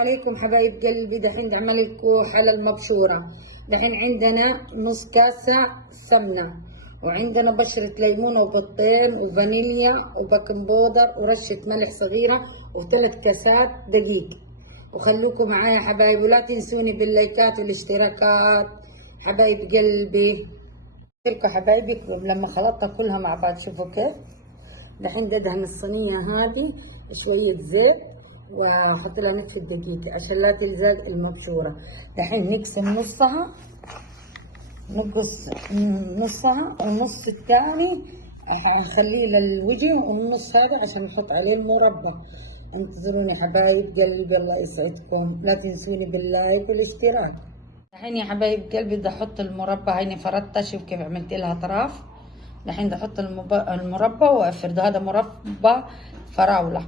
عليكم حبايب قلبي. دحين بعمل لكم حلا المبشورة. دحين عندنا نص كاسة سمنة، وعندنا بشرة ليمون وبيضتين وفانيليا وبيكنج بودر ورشة ملح صغيرة وثلاث كاسات دقيق. وخلوكم معايا حبايب، ولا تنسوني باللايكات والاشتراكات حبايب قلبي. لكم حبايبي لما خلطتها كلها مع بعض شوفوا كيف. دحين بدهن الصينية هذه شوية زيت واحط لها نتفة دقيق عشان لا تلزق المبشورة. دحين نقسم نصها، نقص نصها، والنص الثاني اخليه للوجه، والنص هذا عشان نحط عليه المربى. انتظروني حبايب قلبي، الله يسعدكم. لا تنسوني باللايك والاشتراك. دحين يا حبايب قلبي بدي احط المربى. هيني فردتها، شوف كيف عملت لها اطراف. دحين بدي احط المربى وافرد. هذا مربى فراولة،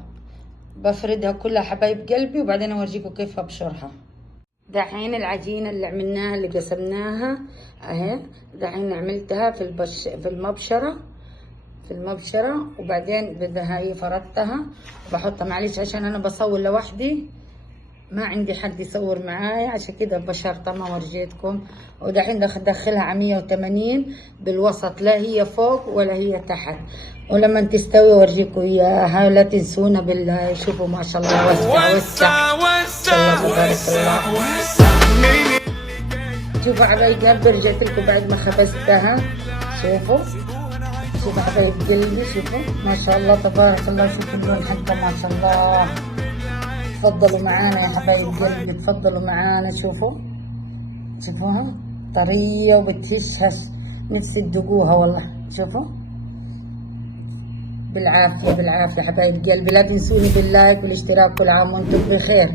بفردها كلها حبايب قلبي وبعدين اورجيكم كيف ابشرها. دحين العجينة اللي عملناها اللي قسمناها اهي، دحين عملتها في المبشرة وبعدين بدها هي فردتها وبحطها. معلش عشان انا بصور لوحدي، ما عندي حد يصور معايا، عشان كده بشرتها ما ورجيتكم. ودحين بدخلها على 180 بالوسط، لا هي فوق ولا هي تحت. ولما تستوي اورجيكم اياها. لا تنسونا بالله. شوفوا ما شاء الله وسع ما شاء الله تبارك الله. شوفوا حبايب قلبي، رجعت لكم بعد ما خبزتها. شوفوا حبايب قلبي، شوفوا ما شاء الله تبارك الله. شوفوا اللون حقها ما شاء الله. تفضلوا معانا يا حبايب قلبي، تفضلوا معانا. شوفوها طرية وبتهشهش، نفسي تدوقوها والله. شوفوا بالعافية بالعافية حبايب قلبي. لا تنسوني باللايك والاشتراك. كل عام وانتم بخير.